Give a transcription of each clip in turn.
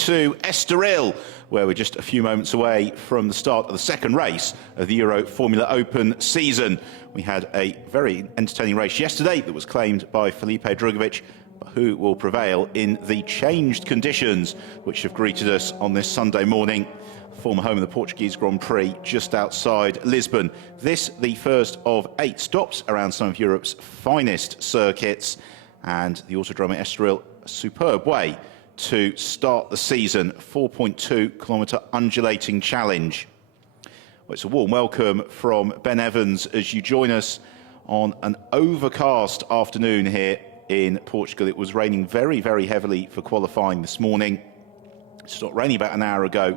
to Estoril, where we're just a few moments away from the start of the second race of the Euroformula Open season. We had a very entertaining race yesterday that was claimed by Felipe Drugovich, who will prevail in the changed conditions which have greeted us on this Sunday morning. Former home of the Portuguese Grand Prix just outside Lisbon. This the first of 8 stops around some of Europe's finest circuits, and the Autodrome at Estoril, a superb way to start the season. 4.2 kilometre undulating challenge. Well, it's a warm welcome from Ben Evans as you join us on an overcast afternoon here in Portugal. It was raining very, very heavily for qualifying this morning. It stopped raining about an hour ago.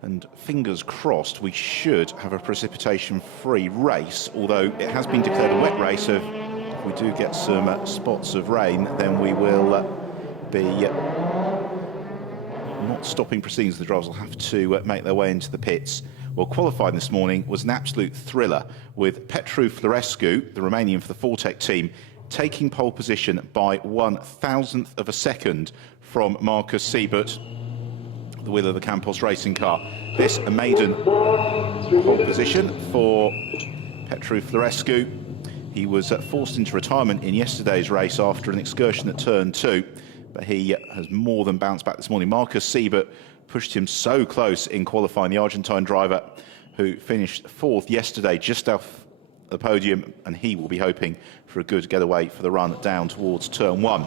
And fingers crossed, we should have a precipitation-free race, although it has been declared a wet race, so if we do get some spots of rain, then we will be not stopping proceedings. The drivers will have to make their way into the pits. Well, qualifying this morning was an absolute thriller, with Petru Florescu, the Romanian for the Fortec team, taking pole position by 1/1000th of a second from Marcus Siebert, the wheel of the Campos racing car. This a maiden pole position for Petru Florescu. He was forced into retirement in yesterday's race after an excursion at turn 2, but he has more than bounced back this morning. Marcus Siebert pushed him so close in qualifying, the Argentine driver who finished 4th yesterday, just off the podium, and he will be hoping for a good getaway for the run down towards turn 1.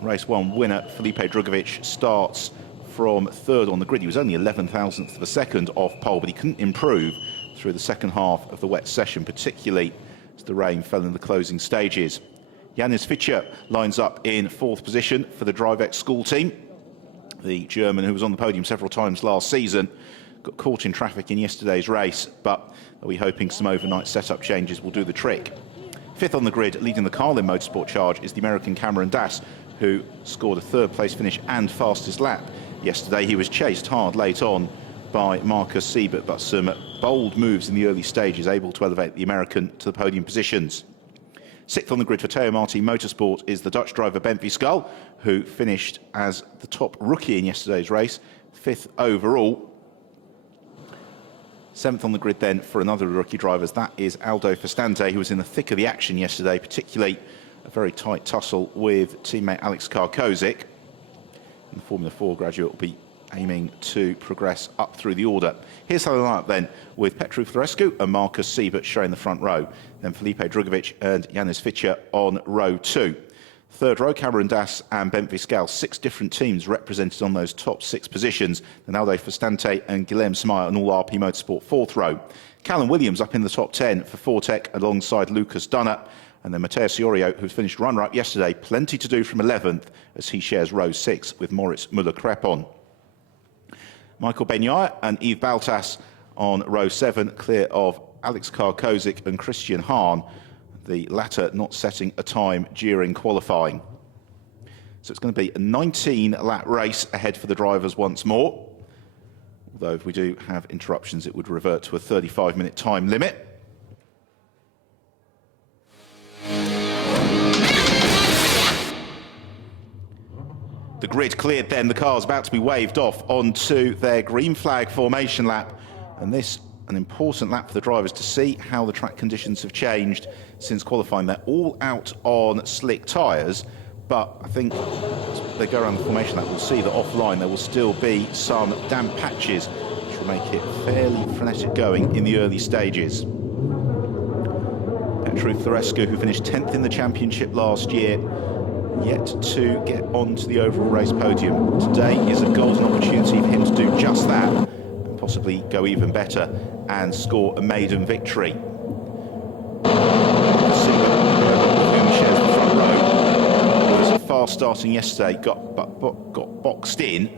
Race 1 winner Felipe Drugovich starts from 3rd on the grid. He was only 11,000th of a second off pole, but he couldn't improve through the second half of the wet session, particularly as the rain fell in the closing stages. Janis Fischer lines up in 4th position for the DriveX school team. The German, who was on the podium several times last season, got caught in traffic in yesterday's race, but we're hoping some overnight setup changes will do the trick. 5th on the grid, leading the Carlin Motorsport charge, is the American Cameron Dass, who scored a 3rd place finish and fastest lap. Yesterday he was chased hard late on by Marcus Siebert, but some bold moves in the early stages able to elevate the American to the podium positions. 6th on the grid for Teo Marti Motorsport is the Dutch driver Bent Vizsgál, who finished as the top rookie in yesterday's race, 5th overall. 7th on the grid then for another rookie drivers, that is Aldo Festante, who was in the thick of the action yesterday, particularly a very tight tussle with teammate Alex Karkozik. And the Formula 4 graduate will be aiming to progress up through the order. Here's how they line up then, with Petru Florescu and Marcus Siebert sharing the front row, then Felipe Drugovich and Janis Fischer on row 2. 3rd row, Cameron Dass and Bent Vizsgál, 6 different teams represented on those top 6 positions. Then Aldo Festante and Guilherme Samaia on all RP Motorsport 4th row. Callum Williams up in the top 10 for Fortec alongside Lucas Dunner. And then Matteo Siorio, who finished runner-up yesterday, plenty to do from 11th as he shares row 6 with Moritz Müller-Krepon. Michael Benyaya and Yves Baltas on row 7, clear of Alex Karkozik and Christian Hahn, the latter not setting a time during qualifying. So it's going to be a 19-lap race ahead for the drivers once more. Although if we do have interruptions, it would revert to a 35-minute time limit. The grid cleared then, the car's about to be waved off onto their green flag formation lap, and this an important lap for the drivers to see how the track conditions have changed since qualifying. They're all out on slick tyres, but I think as they go around the formation lap, we'll see that offline there will still be some damp patches, which will make it fairly frenetic going in the early stages. Petru Florescu, who finished 10th in the championship last year, yet to get onto the overall race podium. Today is a golden opportunity for him to do just that, and possibly go even better and score a maiden victory. Siebert, who shares the front row, was fast starting yesterday, got boxed in,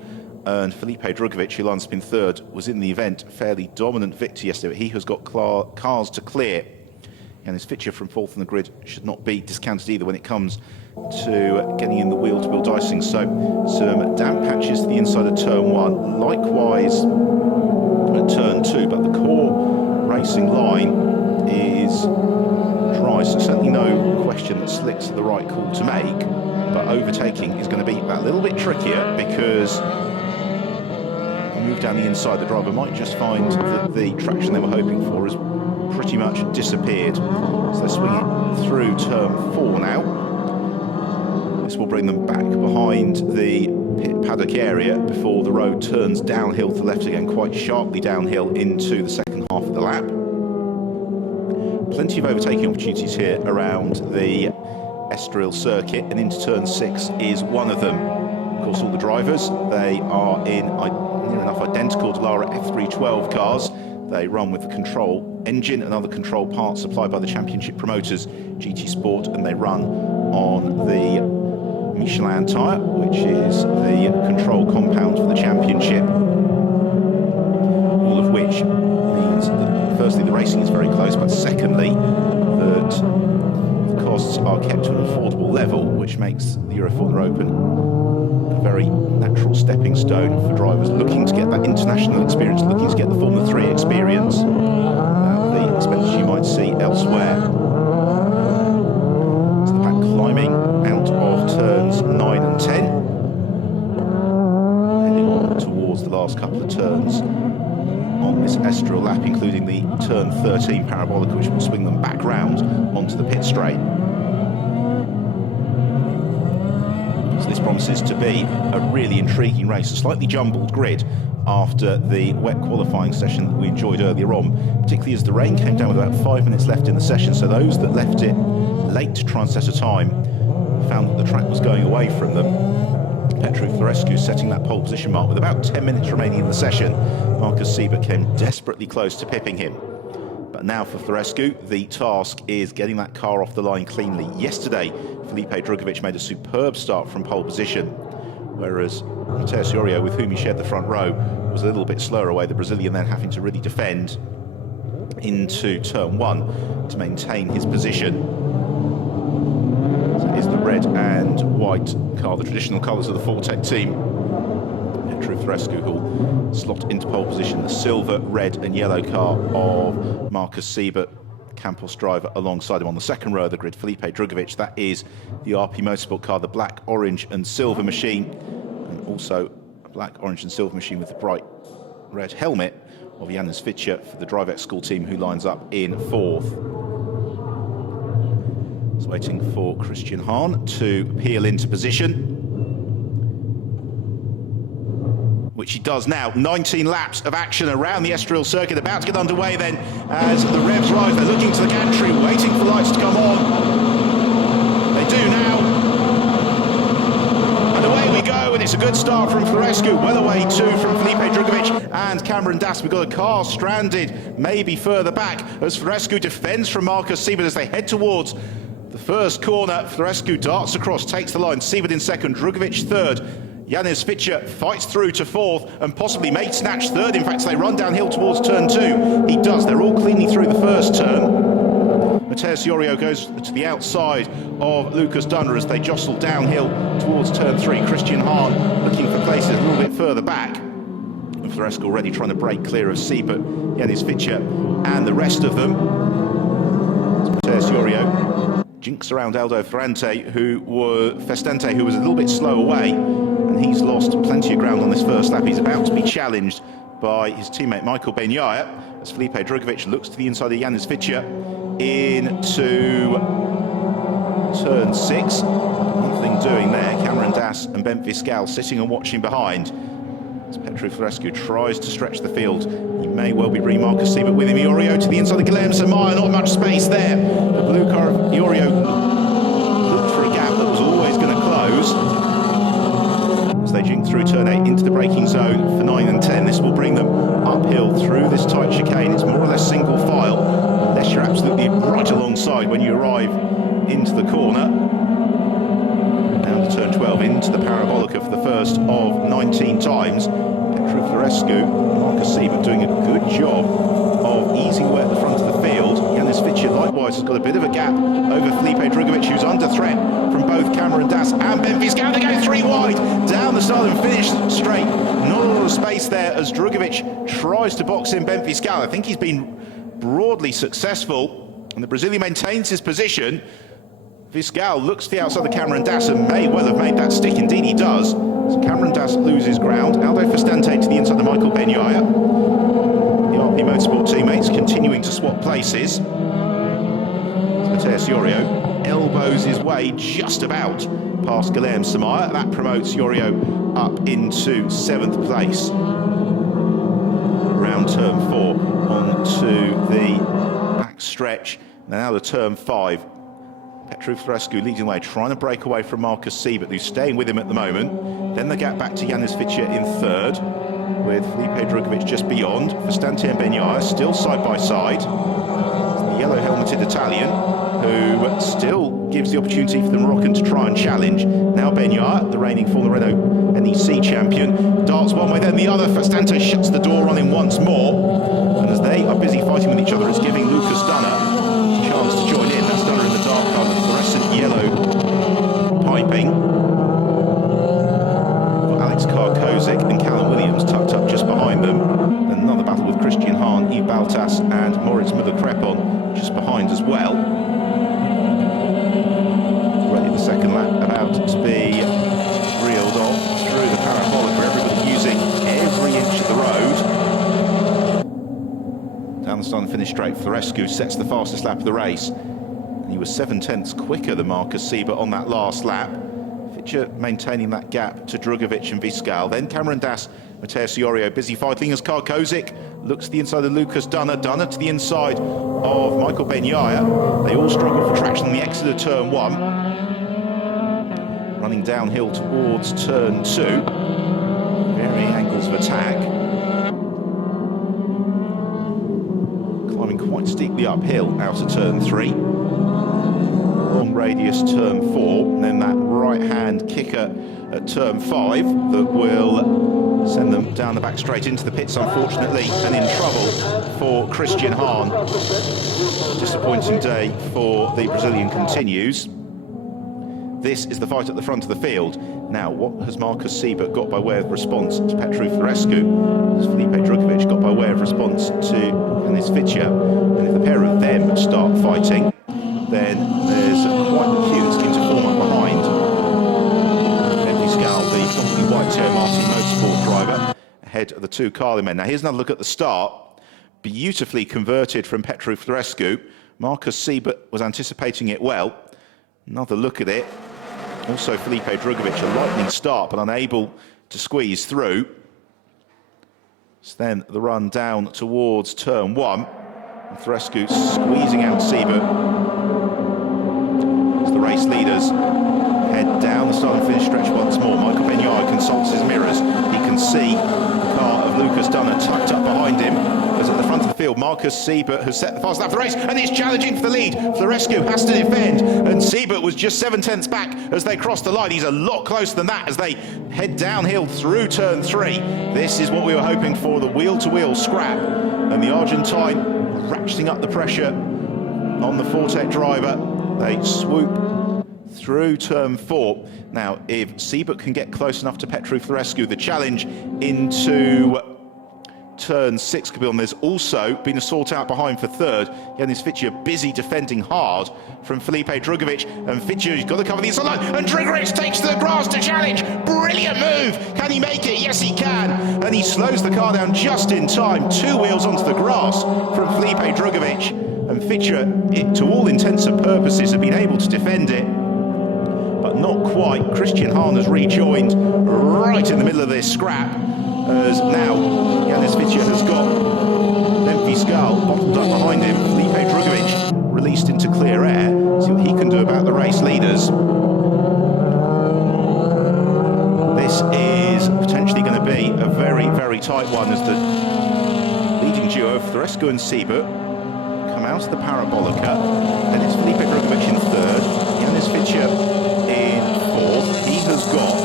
and Felipe Drugovich, who lines up in 3rd, was in the event fairly dominant victor yesterday, but he has got cars to clear. And his Fischer from 4th on the grid should not be discounted either when it comes to getting in the wheel-to-wheel dicing. So some damp patches to the inside of turn 1, likewise at turn 2, but the core racing line is dry, so certainly no question that slicks are the right call to make, but overtaking is going to be that little bit trickier because a move down the inside, the driver might just find that the traction they were hoping for has pretty much disappeared. So they swing it through turn 4 now. This will bring them back behind the pit paddock area before the road turns downhill to the left again, quite sharply downhill into the second half of the lap. Plenty of overtaking opportunities here around the Estoril circuit, and into turn 6 is one of them. Of course, all the drivers, they are in near enough identical Dallara F312 cars. They run with the control engine and other control parts supplied by the championship promoters, GT Sport, and they run on the Michelin tyre, which is the control compound for the championship. All of which means that firstly the racing is very close, but secondly that the costs are kept to an affordable level, which makes the Euroformula Open a very natural stepping stone for drivers looking to get that international experience, looking to get the Formula 3 experience without the expenses you might see elsewhere. So the pack climbing out of turns 9 and 10, heading on towards the last couple of turns on this Estoril lap, including the turn 13 parabolic, which will swing them back round onto the pit straight. So this promises to be a really intriguing race, a slightly jumbled grid after the wet qualifying session that we enjoyed earlier on, particularly as the rain came down with about 5 minutes left in the session. So those that left it late to try and set a time found that the track was going away from them. Petru Florescu setting that pole position mark with about 10 minutes remaining in the session. Marcus Siebert came desperately close to pipping him. But now for Florescu, the task is getting that car off the line cleanly. Yesterday, Felipe Drugovich made a superb start from pole position, whereas Matheus Iorio, with whom he shared the front row, was a little bit slower away, the Brazilian then having to really defend into turn 1 to maintain his position. So here's the red and white car, the traditional colours of the Fortec team. Petru Florescu will slot into pole position, the silver, red and yellow car of Marcus Siebert, Campos driver, alongside him on the second row of the grid, Felipe Drugovich. That is the RP Motorsport car, the black, orange and silver machine, and also a black, orange and silver machine with the bright red helmet of Janis Fitcher for the DriveX School team, who lines up in 4th. It's waiting for Christian Hahn to peel into position, which he does now. 19 laps of action around the Estoril circuit, about to get underway then as the revs rise. They're looking to the gantry, waiting for lights to come on. They do now. And away we go, and it's a good start from Florescu, well away too from Felipe Drugovich and Cameron Das. We've got a car stranded, maybe further back, as Florescu defends from Marcus Siebert as they head towards the first corner. Florescu darts across, takes the line. Siebert in second, Drugovich third. Janis Fitcher fights through to 4th and possibly may snatch 3rd. In fact, they run downhill towards turn 2. He does. They're all cleanly through the first turn. Matheus Iorio goes to the outside of Lucas Dunner as they jostle downhill towards turn 3. Christian Hahn looking for places a little bit further back. And Florescu already trying to break clear of Siebert, Janis Fitcher and the rest of them. Matheus Iorio jinks around Aldo Festente, who was a little bit slow away, and he's lost plenty of ground on this first lap. He's about to be challenged by his teammate Michael Benyaya as Felipe Drugovich looks to the inside of Janis Fitcher into turn 6. Nothing doing there. Cameron Das and Bent Viscal sitting and watching behind as Petru Florescu tries to stretch the field. He may well be bringing Marcus Siebert with him. Iorio to the inside of Guilherme Samaya, not much space there. The blue car of Iorio looked for a gap that was always going to close. As they jink through turn 8 into the braking zone for 9 and 10, this will bring them uphill through this tight chicane. It's more or less single file, unless you're absolutely right alongside when you arrive into the corner. Down to turn 12 into the parabolica for the first of 19 times. Petru Florescu, Marcus Siebert doing a good job of easing away at the front of the field. Janis Fitcher likewise has got a bit of a gap over Felipe Drugovich, who's under threat from both Cameron Das and Bent Viscal. They go 3 wide down the southern finish straight. Not a lot of space there as Drugovich tries to box in Bent Viscal. I think he's been broadly successful, and the Brazilian maintains his position. Viscal looks to the outside of Cameron Das and may well have made that stick. Indeed he does. So Cameron Das loses ground. Aldo Fastante to the inside of Michael Benyaya. The RP Motorsport teammates continuing to swap places. Mateus Yorio elbows his way just about past Guilherme Samaya. That promotes Yorio up into 7th place. Round turn 4 onto the back stretch. Now the turn 5. Petru Florescu leading the way, trying to break away from Marcus Siebert, who's staying with him at the moment. Then the gap back to Janis Vicia in 3rd, with Felipe Drugovich just beyond. Fastante and Benyaya still side by side. The yellow-helmeted Italian, who still gives the opportunity for the Moroccan to try and challenge. Now Benyaya, the reigning Formula Renault NEC champion, darts one way then the other. Fastante shuts the door on him once more. And as they are busy fighting with each other, it's giving Lucas Dunner a chance to join in. That's Dunner in the dark colour, fluorescent yellow piping. Alex Carr-Kozik and Callum Williams tucked up just behind them. And another battle with Christian Hahn, Yves Baltas and Moritz Müller-Krepon just behind as well. Already the second lap about to be reeled off through the parabolic, where everybody using every inch of the road. Down the start and finish straight, Florescu sets the fastest lap of the race. And he was 7/10 quicker than Marcus Siebert on that last lap. Vicia maintaining that gap to Drugovich and Viscal. Then Cameron Das, Mateus Yorio busy fighting as Carr-Kozik looks to the inside of Lucas Dunner. Dunner to the inside of Michael Benyaya. They all struggle for traction on the exit of turn 1. Running downhill towards turn 2. Varying angles of attack. Climbing quite steeply uphill out of turn 3. Long radius turn 4, and then that right-hand kicker at turn 5 that will send them down the back straight into the pits, unfortunately, and in trouble for Christian Hahn. Disappointing day for the Brazilian continues. This is the fight at the front of the field. Now, what has Marcus Siebert got by way of response to Petru Florescu? Has Felipe Drugovich got by way of response to Janis Vicia? And if the pair of them start fighting, then there's quite a queue that's going to form up behind Viscal, the predominantly white tail Martin Motorsport driver, ahead of the 2 Carlin men. Now here's another look at the start. Beautifully converted from Petru Florescu. Marcus Siebert was anticipating it well. Another look at it. Also Felipe Drugovich, a lightning start, but unable to squeeze through. So then the run down towards turn 1. And Florescu squeezing out Siebert. As the race leaders head down the start and finish stretch once more. Michael Benyaya consults his mirrors. He can see the car of Lucas Dunner tucked up behind him. As at the front of the field, Marcus Siebert has set the fast lap of the race and is challenging for the lead. Florescu has to defend, and Siebert was just 7/10 back as they crossed the line. He's a lot closer than that as they head downhill through turn 3. This is what we were hoping for, the wheel-to-wheel scrap. And the Argentine ratcheting up the pressure on the Fortec driver. They swoop through turn 4. Now, if Siebert can get close enough to Petru Florescu, the challenge into turn 6 could be on. There's also been a sort out behind for 3rd. Janis Vicia busy defending hard from Felipe Drugovich, and Vicia's got to cover the inside line, and Drugovich takes to the grass to challenge. Brilliant move! Can he make it? Yes, he can. And he slows the car down just in time. 2 wheels onto the grass from Felipe Drugovich, and Vicia, to all intents and purposes, have been able to defend it, but not quite. Christian Hahn has rejoined right in the middle of this scrap, as now Janis Vicia has got Viscal bottled up behind him. Felipe Drugovich released into clear air. See what he can do about the race leaders. This is potentially going to be a very, very tight one as the leading duo of Florescu and Siebert come out of the Parabolica. Then it's Felipe Drugovich in 3rd, Janis Vicia in 4th. He has got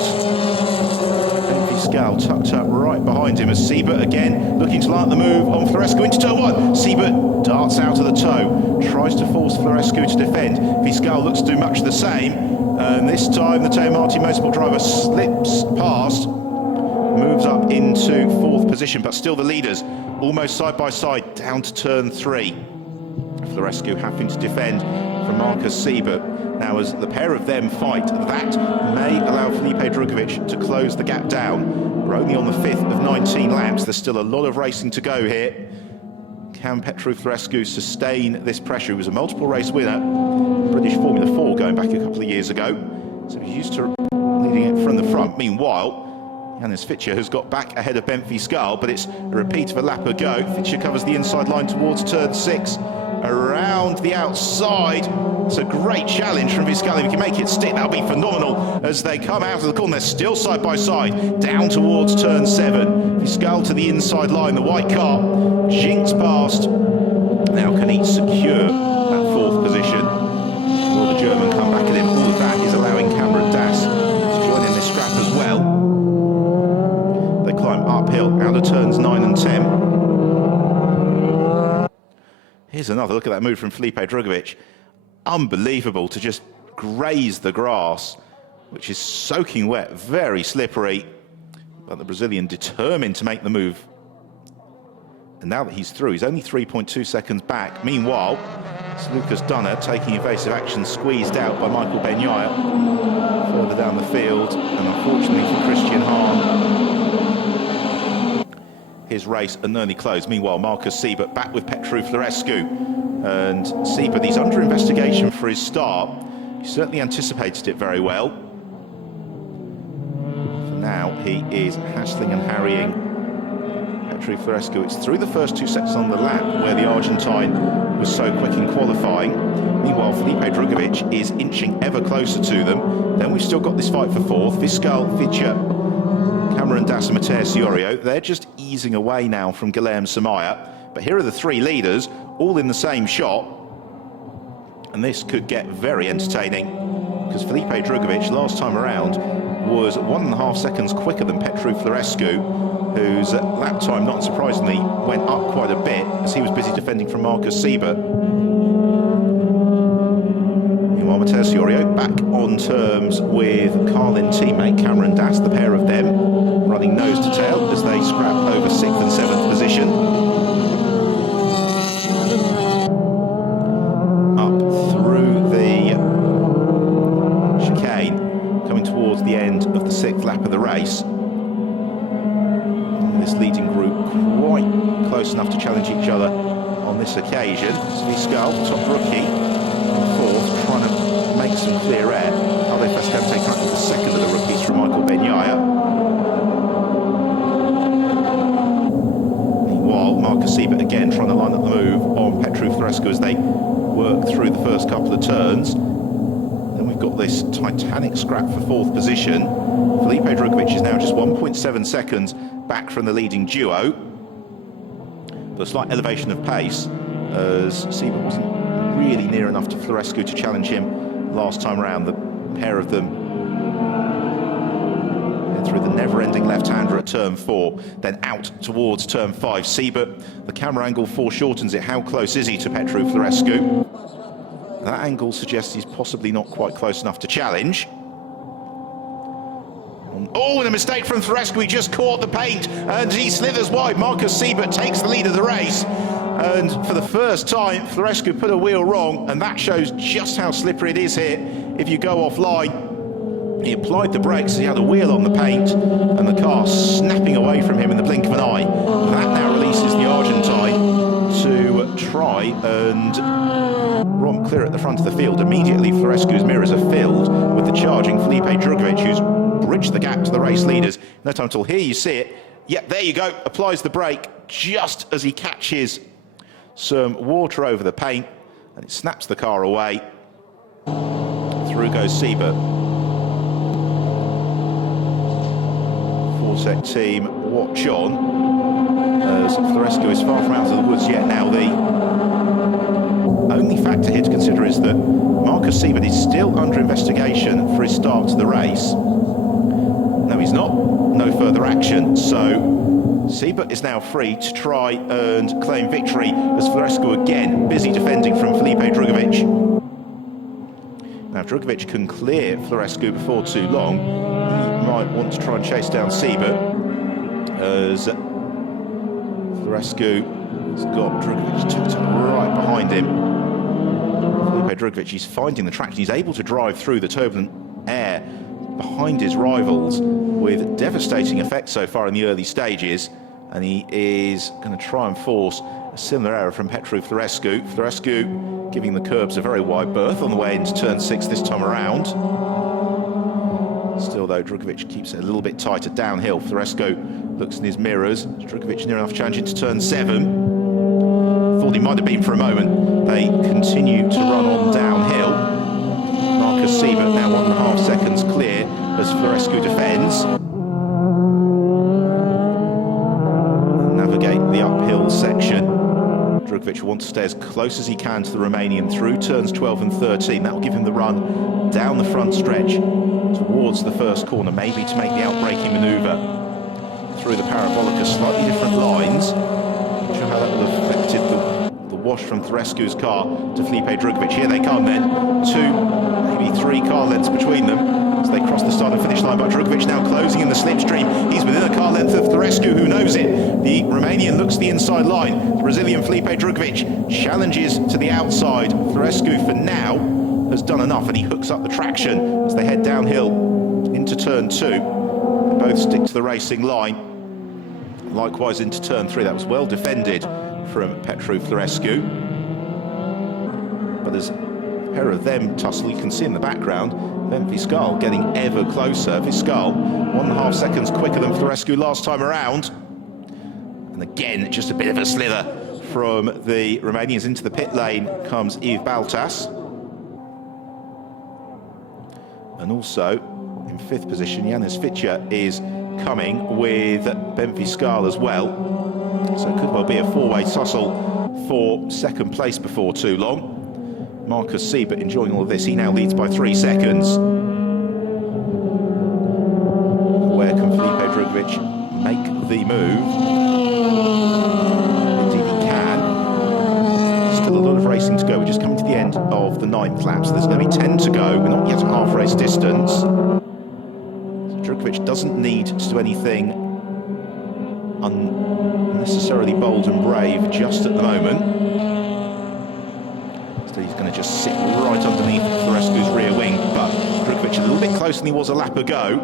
Viscal tucked up right behind him as Siebert again looking to light the move on Florescu into turn 1. Siebert darts out of the toe, tries to force Florescu to defend. Viscal looks to do much the same, and this time the Teo Martin Motorsport driver slips past moves up into fourth position, but still the leaders almost side by side down to turn 3. Florescu having to defend from Marcus Siebert. Now, as the pair of them fight, that may allow Felipe Drugovich to close the gap down. We're only on the 5th of 19 laps. There's still a lot of racing to go here. Can Petru Florescu sustain this pressure? He was a multiple race winner, British Formula 4 going back a couple of years ago. So he's used to leading it from the front. Meanwhile, Yannis Fitcher has got back ahead of Benfi Skull, but it's a repeat of a lap ago. Fitcher covers the inside line towards turn 6. Around the outside. It's a great challenge from Viscali. If we can make it stick, that'll be phenomenal as they come out of the corner. They're still side by side, down towards turn 7. Viscal to the inside line, the white car jinks past. Now can he secure that 4th position? Will the German come back at him? All of that is allowing Cameron Das to join in this scrap as well. They climb uphill out of turns 9 and 10. Here's another look at that move from Felipe Drugovich. Unbelievable to just graze the grass, which is soaking wet, very slippery. But the Brazilian determined to make the move. And now that he's through, he's only 3.2 seconds back. Meanwhile, it's Lucas Dunner taking evasive action, squeezed out by Michael Benyaya further down the field. And unfortunately for Christian Hahn, his race are nearly closed. Meanwhile, Marcus Siebert back with Petru Florescu. And Siebert, he's under investigation for his start. He certainly anticipated it very well. For now, he is hassling and harrying Petru Florescu. It's through the first 2 sets on the lap where the Argentine was so quick in qualifying. Meanwhile, Felipe Drugovich is inching ever closer to them. Then we've still got this fight for 4th. Viscal, Fitcher, Cameron Das and Mateus Iorio. They're just easing away now from Guilherme Samaya. But here are the 3 leaders, all in the same shot. And this could get very entertaining, because Felipe Drugovich last time around was 1.5 seconds quicker than Petru Florescu, whose lap time, not surprisingly, went up quite a bit as he was busy defending from Marcus Siebert. Meanwhile, Mateus Iorio back on terms with Carlin teammate Cameron Das, the pair of them running nose to tail as they scrap over 6th and 7th position. Up through the chicane, coming towards the end of the 6th lap of the race. This leading group quite close enough to challenge each other on this occasion. Viscal, top rookie, in 4th, trying to make some clear air. Aldo Fastante currently the 2nd of the rookies from Michael Benyaya. Meanwhile, Marcus Siebert again trying to line up the move on Petru Florescu as they work through the first couple of turns. Then we've got this titanic scrap for 4th position. Felipe Drugovich is now just 1.7 seconds back from the leading duo. But a slight elevation of pace as Siebert wasn't really near enough to Florescu to challenge him last time around. The pair of them through the never-ending left-hander at turn 4, then out towards turn 5. Siebert, the camera angle foreshortens it. How close is he to Petru Florescu? That angle suggests he's possibly not quite close enough to challenge. Oh, and a mistake from Florescu. He just caught the paint and he slithers wide. Marcus Siebert takes the lead of the race. And for the first time, Florescu put a wheel wrong, and that shows just how slippery it is here if you go offline. He applied the brakes, he had a wheel on the paint, and the car snapping away from him in the blink of an eye. That now releases the Argentine to try and romp clear at the front of the field. Immediately, Florescu's mirrors are filled with the charging Felipe Drugovich, who's bridged the gap to the race leaders. No time till here you see it. Yep, there you go. Applies the brake just as he catches some water over the paint, and it snaps the car away. Through goes Siebert. Forsec team watch on as Florescu is far from out of the woods yet. Now the only factor here to consider is that Marcus Siebert is still under investigation for his start to the race. No, he's not. No further action. So Siebert is now free to try and claim victory as Florescu again busy defending from Felipe Drugovich. Now, if Drugovich can clear Florescu before too long, he might want to try and chase down Siebert. as Florescu has got Drugovic tucked right behind him. Felipe Drugovic, he's finding the traction. He's able to drive through the turbulent air behind his rivals with devastating effect so far in the early stages, and he is going to try and force a similar error from Petru Florescu. Florescu giving the curbs a very wide berth on the way into turn 6 this time around. Still though, Drugovic keeps it a little bit tighter downhill. Florescu looks in his mirrors. Drugovic near enough challenge into turn 7. Thought he might have been for a moment. They continue to run on downhill. Marcus Siebert now 1.5 seconds clear as Florescu defends. And navigate the uphill section. Drugovic wants to stay as close as he can to the Romanian through turns 12 and 13. That will give him the run down the front stretch towards the first corner, maybe to make the outbraking manoeuvre through the Parabolica. Slightly different lines. Not sure how that will have affected the wash from Florescu's car to Felipe Drugovic. Here they come then. 2, maybe 3 car lengths between them as they cross the start and finish line. But Drugovic now closing in the slipstream. He's within a car length of Florescu, who knows it. The Romanian looks to the inside line. The Brazilian Felipe Drugovic challenges to the outside. Florescu for now has done enough, and he hooks up the traction as they head downhill into turn 2. They both stick to the racing line. Likewise into turn 3. That was well defended from Petru Florescu. But there's a pair of them tussle. You can see in the background then Fiscal getting ever closer. Fiscal 1.5 seconds quicker than Florescu last time around. And again, just a bit of a slither from the Romanians. Into the pit lane comes Yves Baltas. And also in 5th position, Yanis Fitcher is coming with Ben Fiscal as well. So it could well be a 4-way tussle for 2nd place before too long. Marcus Siebert enjoying all of this. He now leads by 3 seconds. Where can Felipe Drugovic make the move? Indeed he can. Still a lot of racing to go. We're just coming to the end of the 9th lap, so there's going to be 10 to go. We're not yet at half race distance. So Drugovic doesn't need to do anything unnecessarily bold and brave just at the moment. So he's going to just sit right underneath Florescu's rear wing, but Drugovic a little bit closer than he was a lap ago,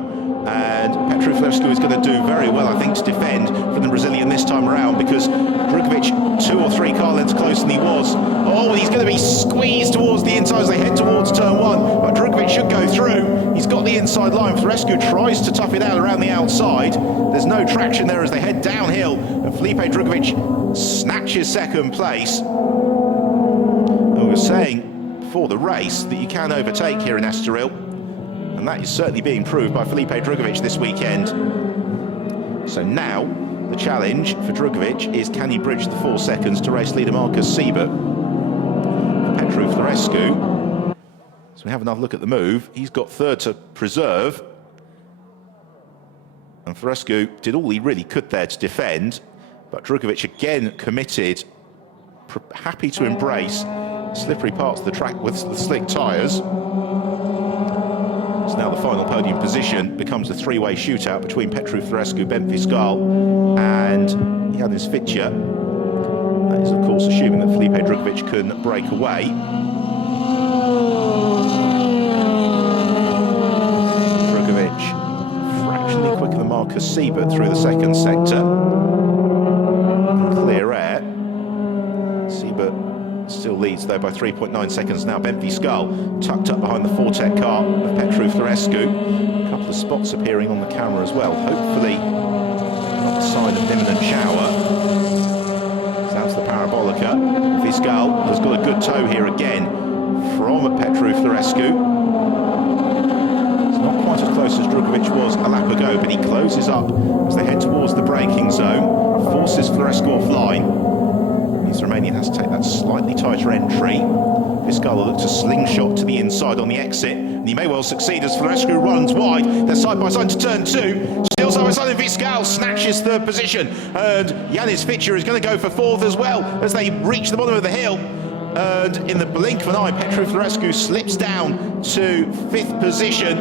and Petru Florescu is going to do very well, I think, to defend from the Brazilian this time around, because Drugovic 2 or 3 car lengths closer than he was. Oh, he's going to be squeezed towards the inside as they head towards turn 1, but Drugovic should go through. He's got the inside line. Florescu tries to tough it out around the outside. There's no traction there as they head downhill, and Felipe Drugovic snatches 2nd place. And we were saying before the race that you can overtake here in Estoril, and that is certainly being proved by Felipe Drugovic this weekend. So now the challenge for Drugovic is, can he bridge the 4 seconds to race leader Marcus Siebert? Petru Florescu. So we have another look at the move. He's got 3rd to preserve, and Florescu did all he really could there to defend, but Drugovic again committed, happy to embrace slippery parts of the track with the slick tyres. So now the final podium position becomes a 3-way shootout between Petru Florescu, Ben Fiscal and Yanis Fitcher. That is, of course, assuming that Felipe Drugovic can break away. Drugovic fractionally quicker than Marcus Siebert through the 2nd sector. And clear air. Siebert still leads though by 3.9 seconds now. Ben Fiscal tucked up behind the Fortec car of Petru Florescu. A couple of spots appearing on the camera as well. Hopefully not a sign of an imminent shower. So that's the Parabolica. Fiscal has got a good tow here again from Petru Florescu. It's not quite as close as Drugovic was a lap ago, but he closes up as they head towards the braking zone, forces Florescu offline. The Romanian has to take that slightly tighter entry. Fiscal will look to slingshot to the inside on the exit, and he may well succeed as Florescu runs wide. They're side by side to turn 2. Still side by side, and Fiscal snatches 3rd position, and Yanis Fitcher is going to go for 4th as well as they reach the bottom of the hill. And in the blink of an eye, Petru Florescu slips down to 5th position.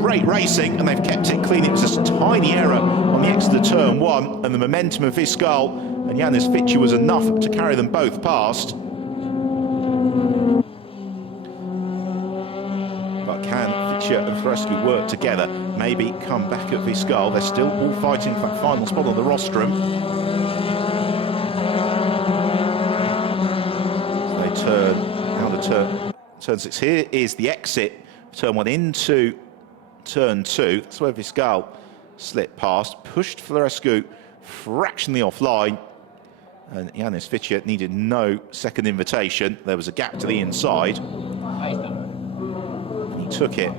Great racing, and they've kept it clean. It was just a tiny error on on the exit of turn 1, and the momentum of Viscal and Yanis Fitcher was enough to carry them both past. But can Fitcher and Florescu work together? Maybe come back at Viscal. They're still all fighting for that final spot on the rostrum. They turn out of turn 6. Here is the exit. Turn 1 into turn 2. That's where Viscal slipped past, pushed Florescu fractionally offline, and Yanis Fitcher needed no second invitation. There was a gap to the inside. He took it.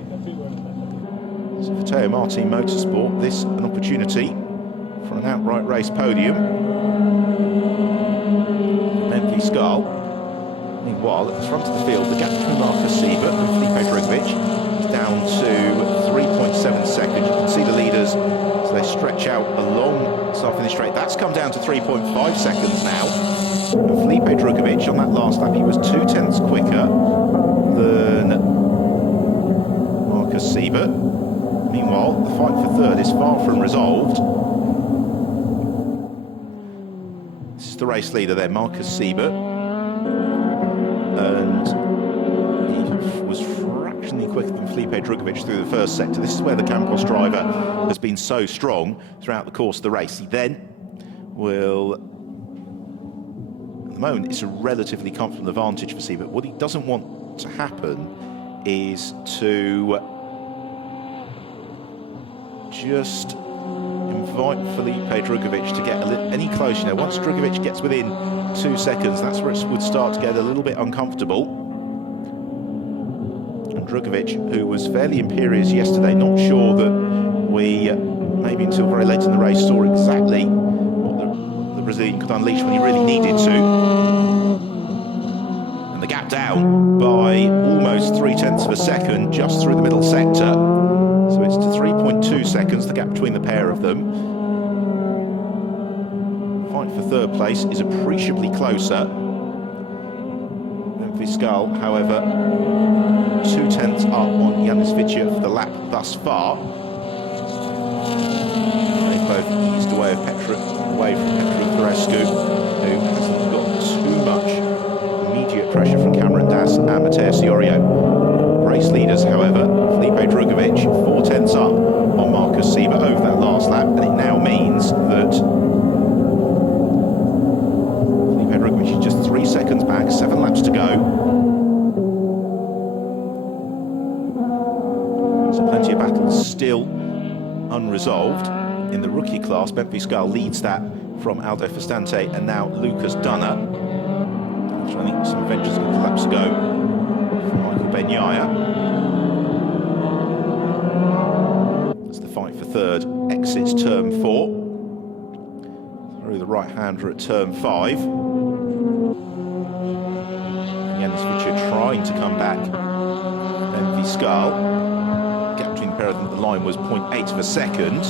So for Teo Martin Motorsport, this an opportunity for an outright race podium. Then Viscal. Meanwhile, at the front of the field, the gap between Marcus Siebert and Felipe Drugovich is down to 3.7 seconds. You can see the leaders as they stretch out along start-finish straight. That's come down to 3.5 seconds now. And Felipe Drugovich on that last lap, he was 0.2 quicker than Marcus Siebert. Meanwhile, the fight for third is far from resolved. This is the race leader there, Marcus Siebert. And he was fractionally quicker than Felipe Drugovich through the first sector. This is where the Campos driver has been so strong throughout the course of the race. He then will, at the moment, it's a relatively comfortable advantage for Siebert. What he doesn't want to happen is to just invite Felipe Drugovich to get any closer. You know, once Drugovich gets within 2 seconds, that's where it would start to get a little bit uncomfortable. And Drugovich, who was fairly imperious yesterday, not sure that we, maybe until very late in the race, saw exactly what the Brazilian could unleash when he really needed to. And the gap down by almost 0.3 of a second just through the middle sector. So it's to 3.2 seconds, the gap between the pair of them. Fight for third place is appreciably closer. Then Viscal, however, 0.2 up on Yanis Fitcher for the lap thus far. They both eased away from Petru Florescu, who hasn't got too much immediate pressure from Cameron Das and Matteo Siorio. Race leaders, however, Felipe Drugovich 0.4 up on Marcus Siebert over that last lap, and it now means that Felipe Drugovich is just 3 seconds back, 7 laps to go. So plenty of battles still unresolved. In the rookie class, Ben Viscal leads that from Aldo Festante and now Lucas Dunner. So I think some adventures a couple laps ago from Michael Benyaya. As the fight for third exits turn 4. Through the right-hander at turn 5. Yanis Fitcher trying to come back. Ben Viscal. Gap between the pair of them at the line was 0.8 of a second.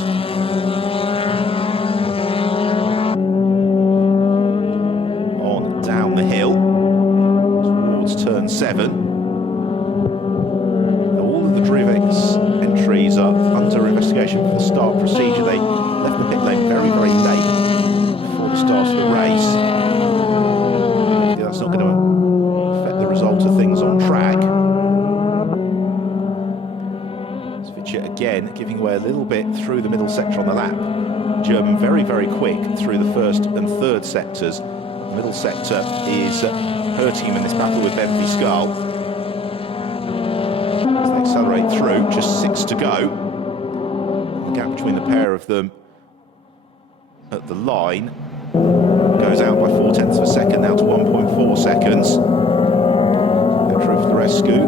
On down the hill towards turn 7. All of the Drugovich entries are under investigation for the start procedure. They left the pit lane very, very late before the start of the race. Yeah, that's not going to affect the result of things on track. Fitcher again giving away a little bit through the middle sector on the lap. German very, very quick through the first and third sectors. The middle sector is hurting him in this battle with Ben Viscal. As they accelerate through, just 6 to go. The gap between the pair of them at the line goes out by 0.4 of a second, now to 1.4 seconds. Petru Florescu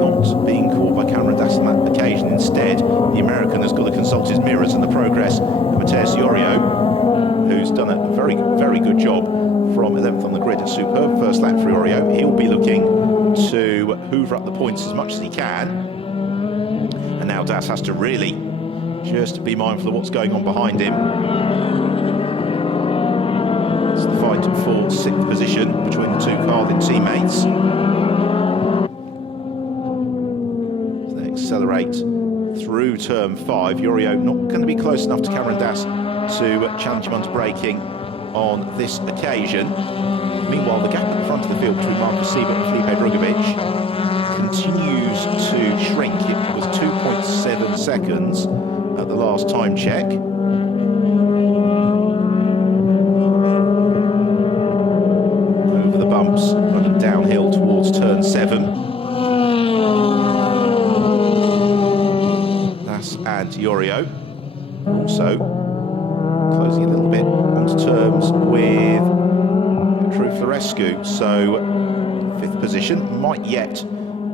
not being caught by Cameron Das on that occasion. Instead, the American has got to consult his mirrors and the progress of Matteo Siorio, who's done a very, very good job from 11th on the grid. A superb first lap for Iorio. He'll be looking to hoover up the points as much as he can. And now Das has to really just be mindful of what's going on behind him. It's the fight for 6th position between the two Carlin teammates. As they accelerate through through turn 5. Yorio not going to be close enough to Cameron Das to challenge him onto braking on this occasion. Meanwhile, the gap at the front of the field between Marcus Siebert and Felipe Drugovich continues to shrink. It was 2.7 seconds at the last time check. Over the bumps, running downhill towards turn 7. That's and Yorio. Also closing a little bit onto terms with Florescu, so 5th position might yet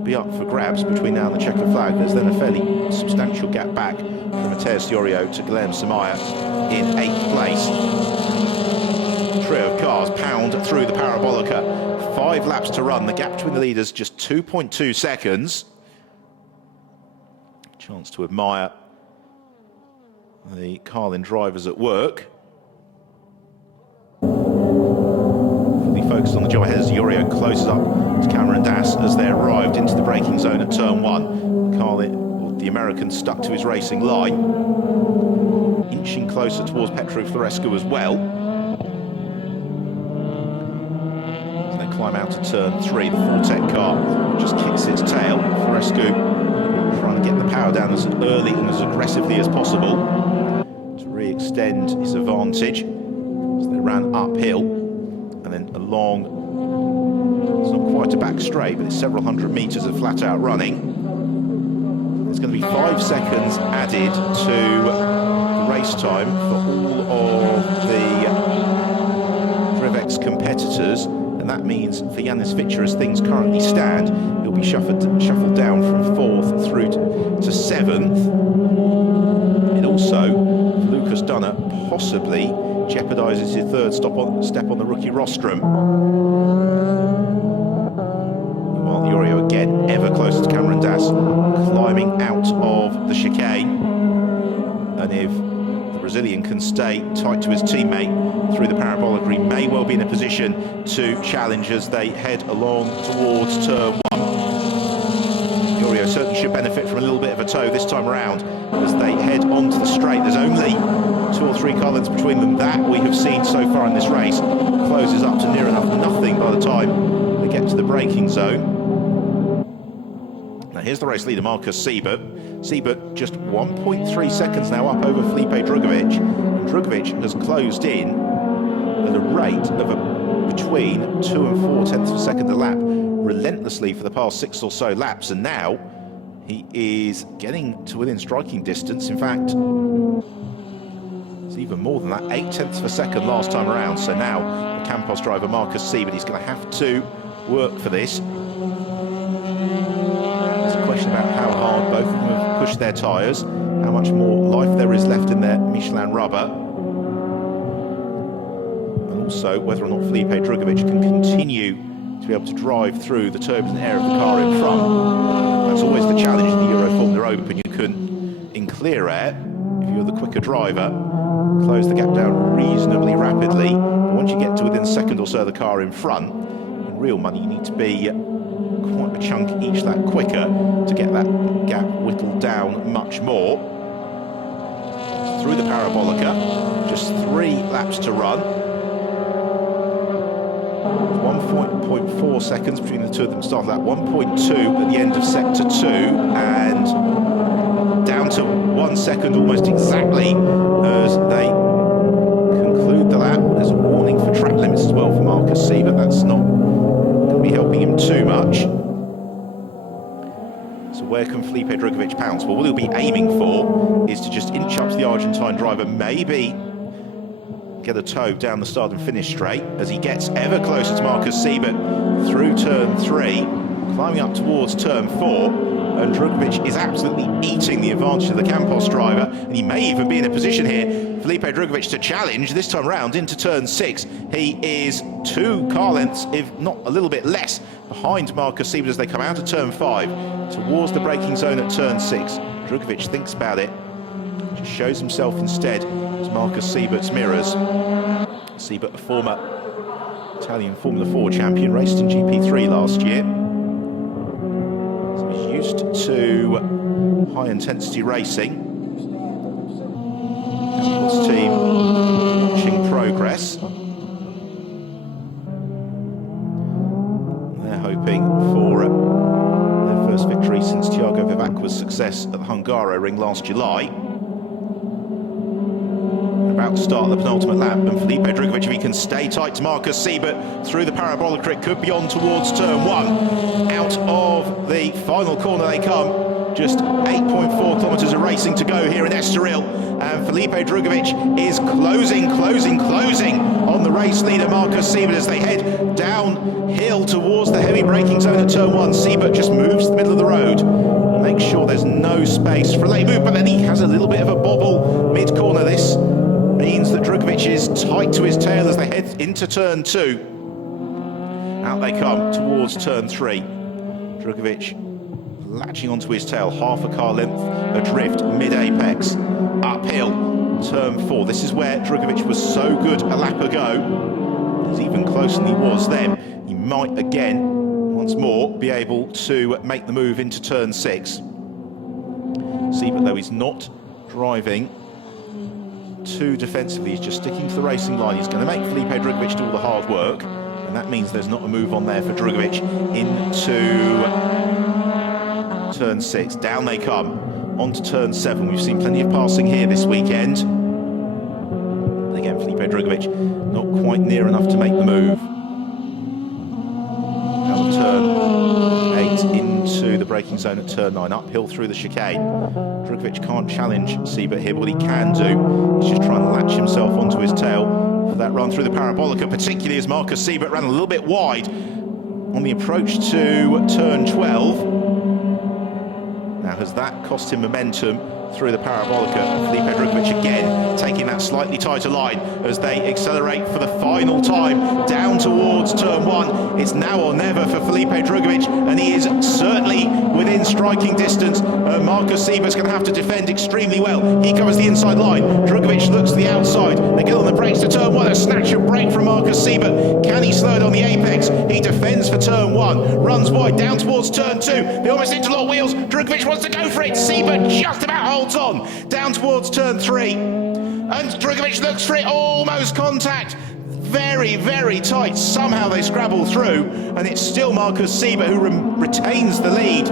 be up for grabs between now and the checker flag. There's then a fairly substantial gap back from Mateusz Yorio to Guilherme Samaya in 8th place. Trio of cars pound through the Parabolica. 5 laps to run. The gap between the leaders just 2.2 seconds. Chance to admire the Carlin drivers at work. Focused on the job ahead as Yorio closes up to Cameron Das as they arrived into the braking zone at turn 1. Carlin, the American, stuck to his racing line, inching closer towards Petru Florescu as well. As they climb out to turn 3, the Fortec car just kicks its tail. Florescu trying to get the power down as early and as aggressively as possible to re-extend his advantage as they ran uphill. And then along, it's not quite a back straight, but it's several hundred metres of flat-out running. There's going to be 5 seconds added to the race time for all of the Drevex competitors, and that means for Janis Victor, as things currently stand, he'll be shuffled down from 4th through to 7th. It also, for Lucas Dunner, possibly jeopardises his 3rd step on the rookie rostrum. While Yorio again ever closer to Cameron Das, climbing out of the chicane. And if the Brazilian can stay tight to his teammate through the Parabolic, he may well be in a position to challenge as they head along towards turn 1. Yorio certainly should benefit from a little bit of a tow this time around as they head onto the straight. There's only 2 or 3 car lengths between them that we have seen so far in this race. Closes up to near enough nothing by the time they get to the braking zone. Now here's the race leader, Marcus Siebert. Siebert just 1.3 seconds now up over Felipe Drugovich. And Drugovich has closed in at a rate of between 2 and 4 tenths of a second a lap relentlessly for the past 6 or so laps, and now he is getting to within striking distance. In fact, it's even more than that, 8 tenths of a second last time around. So now the Campos driver Marcus Siebert, he's going to have to work for this. There's a question about how hard both of them have pushed their tyres, how much more life there is left in their Michelin rubber, and also whether or not Felipe Drugovich can continue to be able to drive through the turbulent air of the car in front. That's always the challenge in the Euroformula Open. You can, in clear air, if you're the quicker driver, close the gap down reasonably rapidly. But once you get to within a second or so of the car in front, in real money, you need to be quite a chunk each lap quicker to get that gap whittled down much more. Through the Parabolica, just 3 laps to run. 1.4 seconds between the two of them start that, 1.2 at the end of sector 2, and down to 1 second almost exactly as they conclude the lap. There's a warning for track limits as well for Marcus Siebert. That's not going to be helping him too much. So where can Felipe Drugovich pounce? Well, what he'll be aiming for is to just inch up to the Argentine driver, maybe get a tow down the start and finish straight as he gets ever closer to Marcus Siebert through turn 3, climbing up towards turn 4, and Drugovich is absolutely eating the advantage of the Campos driver, and he may even be in a position here, Felipe Drugovich, to challenge this time round into turn 6. He is 2 car lengths, if not a little bit less, behind Marcus Siebert as they come out of turn 5 towards the braking zone at turn 6. Drugovich thinks about it, just shows himself instead as Marcus Siebert's mirrors. Siebert, a former Italian Formula 4 champion, raced in GP3 last year. So he's used to high-intensity racing. Campos team watching progress. They're hoping for their first victory since Thiago Vivacqua's success at the Hungaroring last July. About to start the penultimate lap, and Felipe Drugovich, if he can stay tight to Marcus Siebert through the parabolic, it could be on towards turn 1. Out of the final corner they come. Just 8.4 kilometres of racing to go here in Estoril, and Felipe Drugovich is closing on the race leader Marcus Siebert as they head downhill towards the heavy braking zone at turn 1. Siebert just moves to the middle of the road, makes sure there's no space for a late move, but then he has a little bit of a bobble mid-corner. This means that Drugovich is tight to his tail as they head into turn 2. Out they come towards turn 3. Drugovich latching onto his tail, half a car length adrift mid-apex, uphill, turn 4. This is where Drugovich was so good a lap ago. He's even closer than he was then. He might again, once more, be able to make the move into turn 6. Siebert, though, he's not driving too defensively. He's just sticking to the racing line. He's going to make Felipe Drugovich do all the hard work, and that means there's not a move on there for Drugovich into turn 6. Down they come onto turn 7. We've seen plenty of passing here this weekend. And again, Felipe Drugovich not quite near enough to make the move. Out of turn 8 into the braking zone at turn 9, uphill through the chicane. Drugovich can't challenge Siebert here, but what he can do is just try and latch himself onto his tail for that run through the parabolica, particularly as Marcus Siebert ran a little bit wide on the approach to turn 12. Now, has that cost him momentum through the parabolica? Felipe Drugovich again taking that slightly tighter line as they accelerate for the final time down towards turn 1. It's now or never for Felipe Drugovich, and he is certainly within striking distance. Marcus Siebert's going to have to defend extremely well. He covers the inside line. Drugovich looks to the outside. They get on the brakes to turn 1. A snatch of brake from Marcus Siebert. Can he slow it on the apex? He defends for turn 1. Runs wide down towards turn 2. They almost interlock wheels. Drugovich wants to go for it. Siebert just about holds on. Down towards turn 3. And Drugovich looks for it. Almost contact. Very, very tight. Somehow they scrabble through, and it's still Marcus Siebert who retains the lead.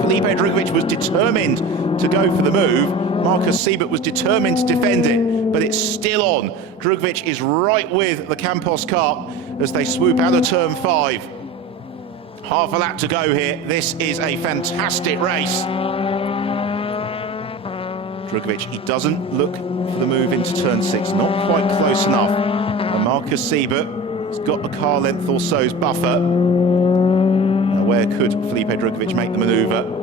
Felipe Drugovich was determined to go for the move. Marcus Siebert was determined to defend it, but it's still on. Drugovich is right with the Campos car as they swoop out of turn 5. Half a lap to go here. This is a fantastic race. Drugovich, he doesn't look for the move into turn 6, not quite close enough. And Marcus Siebert has got a car length or so's buffer. Now, where could Felipe Drugovich make the manoeuvre?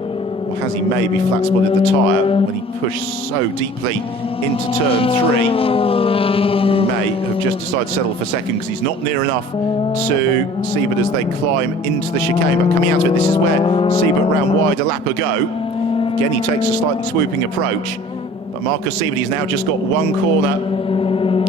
Or has he maybe flat spotted the tyre when he pushed so deeply into turn 3? He may have just decided to settle for second because he's not near enough to Siebert as they climb into the chicane. But coming out of it, this is where Siebert ran wide a lap ago. Again, he takes a slightly swooping approach. But Marcus Siebert, he's now just got one corner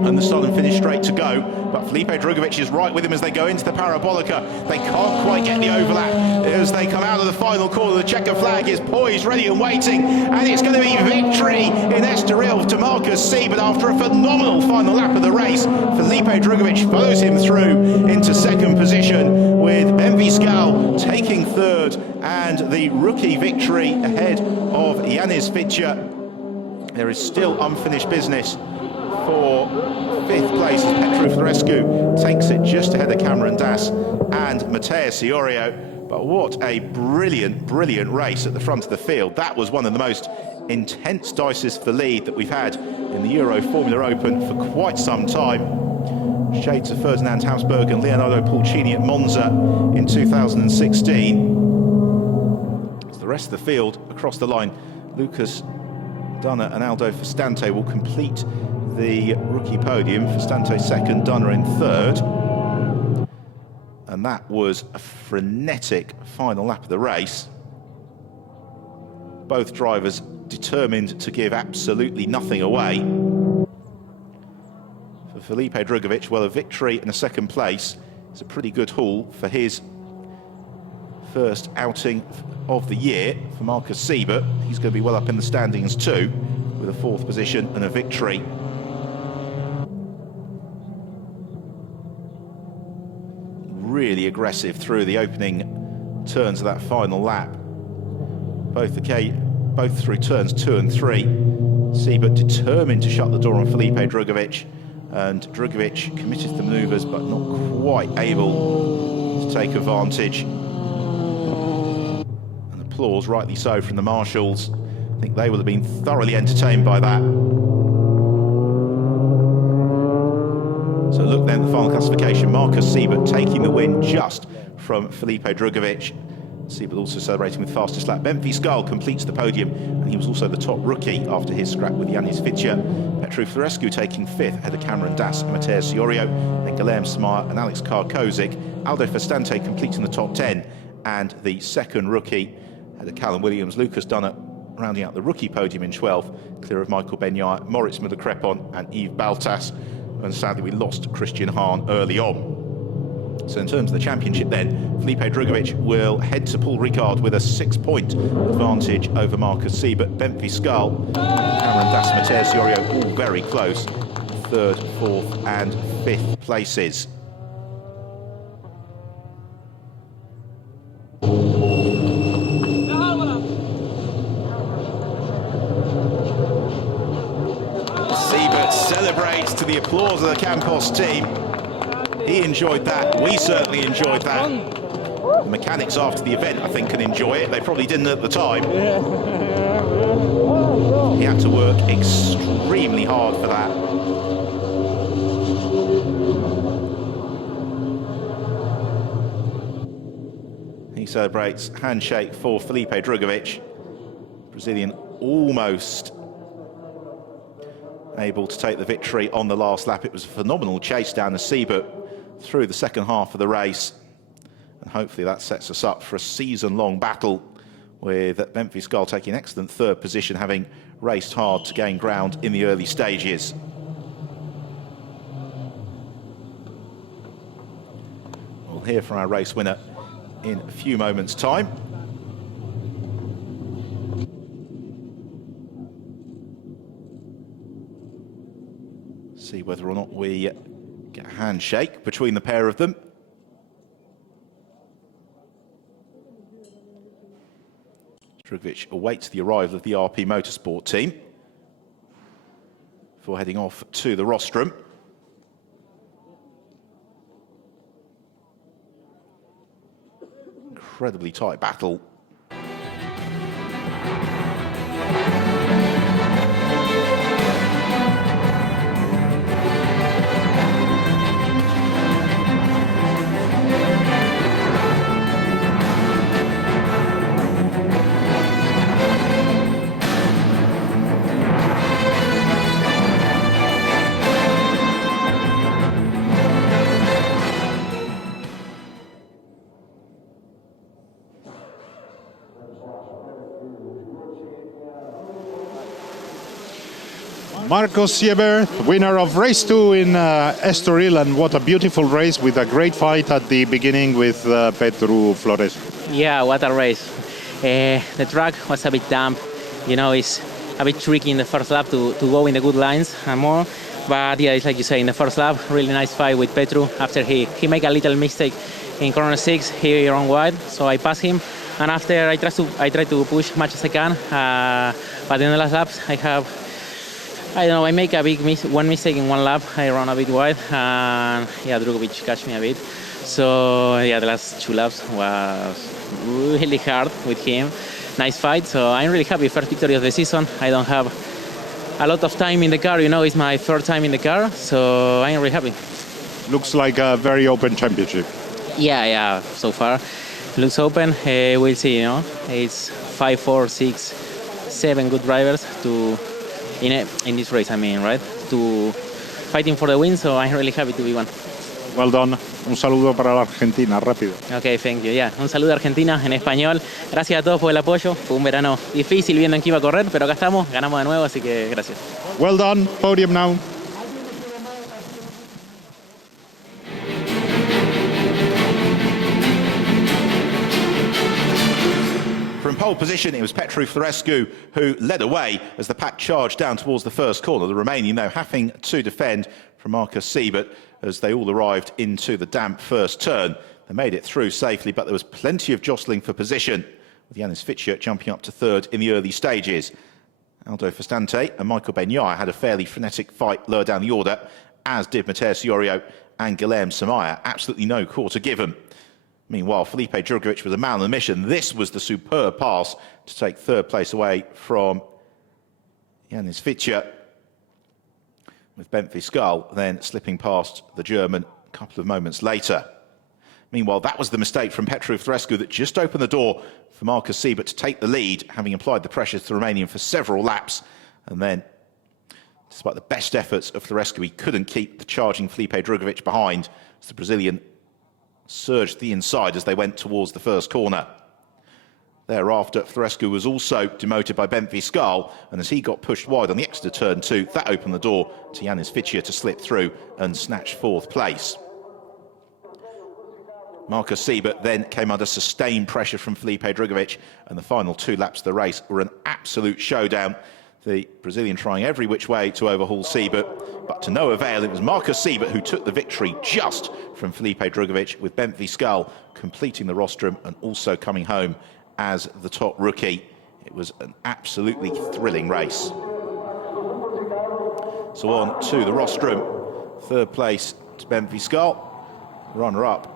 and the start and finish straight to go. But Felipe Drugovich is right with him as they go into the parabolica. They can't quite get the overlap. As they come out of the final corner, the checker flag is poised, ready and waiting. And it's going to be victory in Estoril to Marcus Siebert after a phenomenal final lap of the race. Felipe Drugovich follows him through into second position, with Ben Viscal taking third, and the rookie victory ahead of Yanis Fitcher. There is still unfinished business for fifth place as Petru Florescu takes it just ahead of Cameron Das and Mateus Iorio. But what a brilliant, brilliant race at the front of the field. That was one of the most intense dices for the lead that we've had in the Euroformula Open for quite some time. Shades of Ferdinand Habsburg and Leonardo Pulcini at Monza in 2016. As the rest of the field across the line, Lucas Dunner and Aldo Festante will complete the rookie podium. Festante second, Dunner in third. And that was a frenetic final lap of the race. Both drivers determined to give absolutely nothing away. For Felipe Drugovich, well, a victory and a second place is a pretty good haul for his First outing of the year for Marcus Siebert. He's going to be well up in the standings too, with a 4th position and a victory. Really aggressive through the opening turns of that final lap. Both through turns 2 and 3. Siebert determined to shut the door on Felipe Drugovich, and Drugovich committed the manoeuvres but not quite able to take advantage. And applause, rightly so, from the marshals. I think they will have been thoroughly entertained by that. So look then at the final classification. Marcus Siebert taking the win just from Felipe Drugovich. Siebert also celebrating with fastest lap. Benfi Skull completes the podium, and he was also the top rookie after his scrap with Yanis Fitcher. Petru Florescu taking 5th ahead of Cameron Das and Mateus Siorio, then Guilherme Smayer and Alex Karkozik. Aldo Festante completing the top 10, and the 2nd rookie ahead of Callum Williams. Lucas Dunnett rounding out the rookie podium in 12th, clear of Michael Benyai, Moritz Müller-Crepon and Yves Baltas. And sadly we lost Christian Hahn early on. So in terms of the championship then, Felipe Drugovich will head to Paul Ricard with a 6-point advantage over Marcus Siebert. Benfi Skull, Cameron Das, Mateus Siorio all very close. 3rd, 4th and 5th places. Siebert celebrates to the applause of the Campos team. He enjoyed that. We certainly enjoyed that. The mechanics after the event, I think, can enjoy it. They probably didn't at the time. He had to work extremely hard for that. He celebrates handshake for Felipe Drugovich. Brazilian almost able to take the victory on the last lap. It was a phenomenal chase down to Siebert through the second half of the race, and hopefully that sets us up for a season-long battle, with Benfi Skull taking excellent 3rd position, having raced hard to gain ground in the early stages. We'll hear from our race winner in a few moments' time. See whether or not we get a handshake between the pair of them. Drugovich awaits the arrival of the RP Motorsport team before heading off to the rostrum. Incredibly tight battle. Marcus Siebert, winner of race 2 in Estoril, and what a beautiful race with a great fight at the beginning with Petru Florescu. Yeah, what a race. The track was a bit damp, you know, it's a bit tricky in the first lap to go in the good lines and more, but yeah, it's like you say, in the first lap, really nice fight with Petru. After he made a little mistake in corner 6, he ran wide, so I passed him, and after I tried to push much as I can, but in the last laps I don't know, I make a big one mistake in one lap. I run a bit wide, and yeah, Drugovich catch me a bit. So yeah, the last 2 laps was really hard with him. Nice fight, so I'm really happy. First victory of the season. I don't have a lot of time in the car, you know, it's my 3rd time in the car, so I'm really happy. Looks like a very open championship. Yeah, so far looks open. We'll see, you know, it's 5, 4, 6, 7 good drivers in this race, I mean, right? To fighting for the win, so I'm really happy to be one. Well done. Un saludo para la Argentina, rápido. Okay, thank you. Yeah, un saludo a Argentina en español. Gracias a todos por el apoyo. Fue un verano difícil viendo en qué iba a correr, pero acá estamos, ganamos de nuevo, así que gracias. Well done. Podium now. pole position. It was Petru Florescu who led away as the pack charged down towards the first corner. The Romanian, though, having to defend from Marcus Siebert as they all arrived into the damp first turn. They made it through safely, but there was plenty of jostling for position, with Yanis Fitcher jumping up to third in the early stages. Aldo Fastante and Michael Benyai had a fairly frenetic fight lower down the order, as did Mateus Iorio and Guilherme Samaya. Absolutely no quarter given. Meanwhile, Felipe Drugovic was a man on the mission. This was the superb pass to take third place away from Yanis Fitcher, with Bent Fiscal then slipping past the German a couple of moments later. Meanwhile, that was the mistake from Petru Florescu that just opened the door for Marcus Siebert to take the lead, having applied the pressure to the Romanian for several laps. And then, despite the best efforts of Florescu, he couldn't keep the charging Felipe Drugovic behind as the Brazilian surged the inside as they went towards the first corner. Thereafter, Florescu was also demoted by Bent Fiscal, and as he got pushed wide on the Exeter turn 2, that opened the door to Yanis Fitcher to slip through and snatch fourth place. Marcus Siebert then came under sustained pressure from Felipe Drugovic, and the final 2 laps of the race were an absolute showdown. The Brazilian trying every which way to overhaul Siebert, but to no avail. It was Marcus Siebert who took the victory just from Felipe Drugovic, with Bent Fiscal completing the rostrum and also coming home as the top rookie. It was an absolutely thrilling race. So on to the rostrum. Third place to Bent Fiscal, runner-up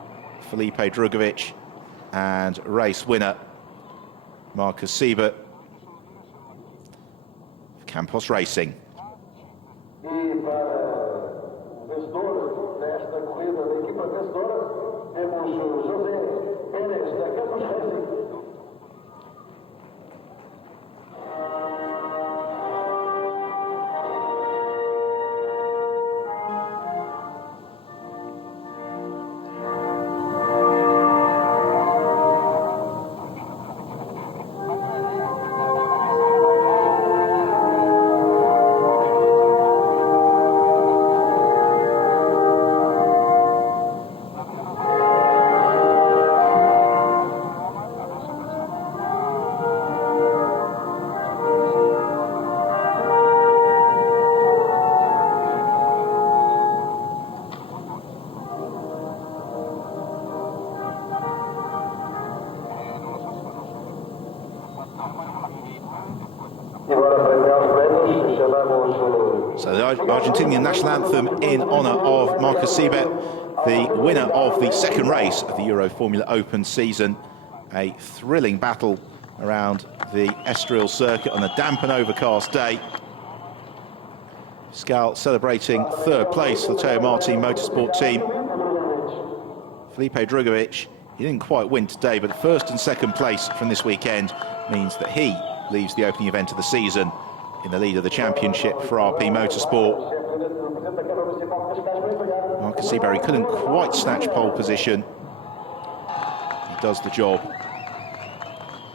Felipe Drugovic, and race winner Marcus Siebert, Campos Racing. E para o vencedor desta corrida da equipa vencedora, temos José Pérez da Campos Racing. So the Argentinian national anthem in honour of Marcus Siebert, the winner of the second race of the Euroformula Open season. A thrilling battle around the Estoril circuit on a damp and overcast day. Fiscal celebrating third place for the Teo Martin Motorsport team. Felipe Drugovic, he didn't quite win today, but first and second place from this weekend means that he leaves the opening event of the season in the lead of the championship for RP Motorsport. Marcus Siebert couldn't quite snatch pole position. He does the job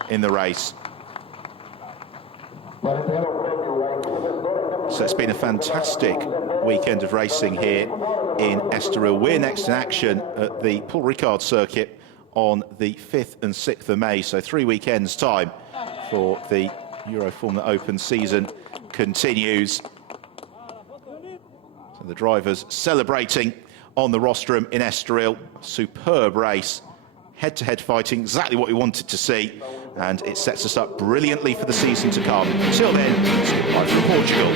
in the race. So it's been a fantastic weekend of racing here in Estoril. We're next in action at the Paul Ricard circuit on the 5th and 6th of May, so 3 weekends' time for the Euroformula Open season continues. So the drivers celebrating on the rostrum in Estoril. Superb race, head-to-head fighting, exactly what we wanted to see, and it sets us up brilliantly for the season to come. Until then, it's goodbye from Portugal.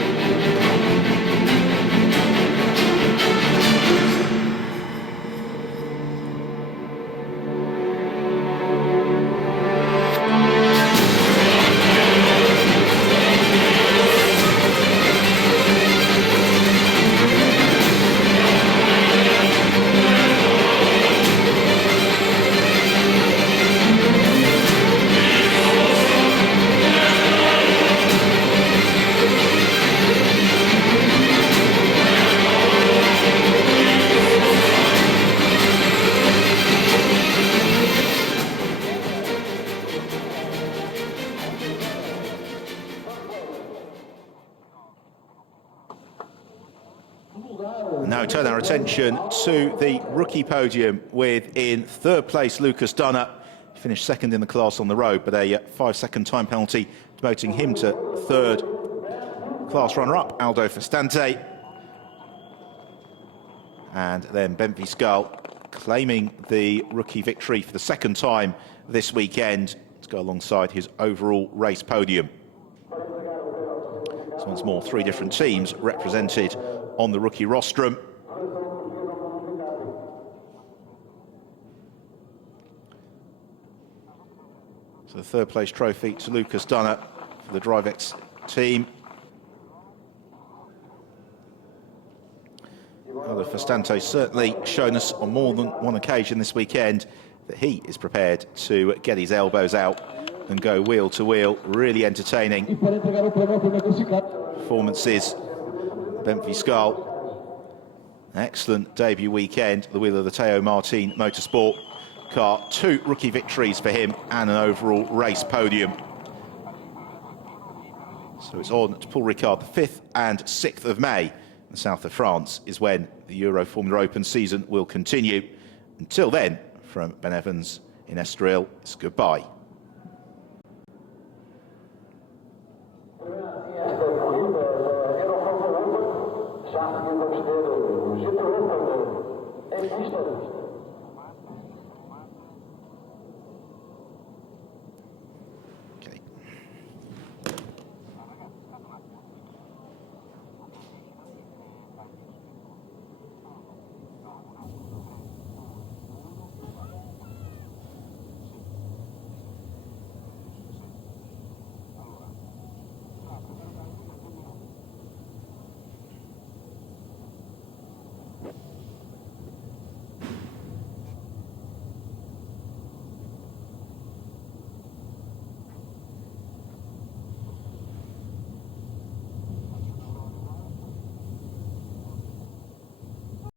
Now turn our attention to the rookie podium with, in third place, Lucas Dunner, finished second in the class on the road, but a 5-second time penalty demoting him to third. Class runner-up, Aldo Festante. And then Benfica claiming the rookie victory for the second time this weekend to go alongside his overall race podium. So once more, 3 different teams represented on the rookie rostrum. So the third place trophy to Lucas Dunner for the DriveX team. Aldo Festante certainly shown us on more than one occasion this weekend that he is prepared to get his elbows out and go wheel to wheel. Really entertaining performances. Benfica, excellent debut weekend, the wheel of the Teo Martin Motorsport car. 2 rookie victories for him and an overall race podium. So it's on to Paul Ricard the 5th and 6th of May. The south of France is when the Euroformula Open season will continue. Until then, from Ben Evans in Estoril, it's goodbye.